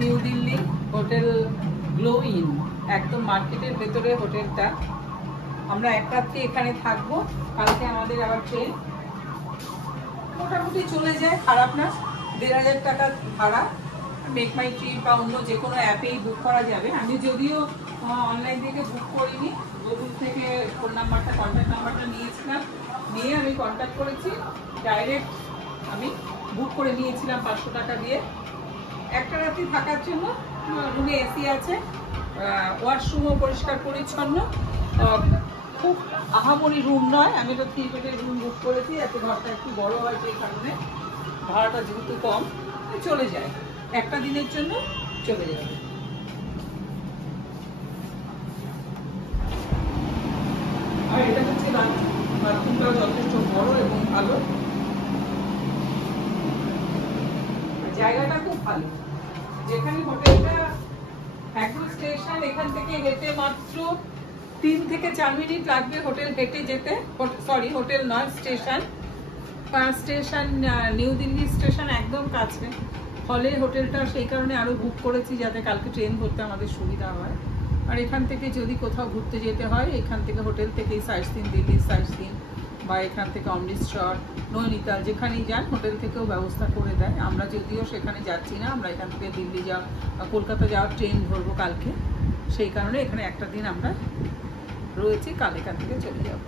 New Delhi hotel glow in, একদম মার্কেটের ভেতরে হোটেলটা। আমরা এক রাত্রি এখানে থাকবো, কালকে আমাদের আবার ট্রেন। মোটামুটি চলে যায়, খারাপ না। ১,৫০০ টাকা ভাড়া। মেক মাই ট্রিপ বা অন্য যে কোনো অ্যাপেই বুক করা যাবে। আমি যদিও অনলাইন থেকে বুক করিনি, গুগল থেকে ফোন নাম্বারটা, কন্ট্যাক্ট নাম্বারটা নিয়েছিলাম, নিয়ে আমি কন্ট্যাক্ট করেছি। ডাইরেক্ট আমি বুক করে নিয়েছিলাম ৫০০ টাকা দিয়ে একটা রাত্রি থাকার জন্য। রুমে এসি আছে, ওয়াশরুমও পরিষ্কার পরিচ্ছন্ন। খুব আহামরি রুম নয়, আমি তো 3 বেডের রুম বুক করেছি, এত ঘরটা একটু বড় হয় সেই কারণে। ভাড়াটা যেহেতু কম, চলে যায়, একটা দিনের জন্য চলে যাবে। আর এটা হচ্ছে বাথরুমটাও যথেষ্ট বড় এবং ভালো, জায়গাটা খুব ভালো। যেখানে হোটেলটা একদম স্টেশন, এখান থেকে হেঁটে মাত্র 3 থেকে 4 মিনিট লাগবে হোটেল হেঁটে যেতে। সরি, হোটেল নয়, station. Station new Delhi station একদম কাছে, ফলে হোটেলটা সেই কারণে আরো বুক করেছি যাতে কালকে ট্রেন ধরতে আমাদের সুবিধা হয়। আর এখান থেকে যদি কোথাও ঘুরতে যেতে হয়, এখান থেকে হোটেল থেকেই sight seen, Delhi sight seen, বা এখান থেকে অমৃতসর, নৈনিতাল যেখানেই যান হোটেল থেকেও ব্যবস্থা করে দেয়। আমরা যদিও সেখানে যাচ্ছি না, আমরা এখান থেকে দিল্লি কলকাতা যাওয়ার ট্রেন ধরবো কালকে, সেই কারণে এখানে একটা দিন আমরা রয়েছি, কাল এখান থেকে চলে যাব।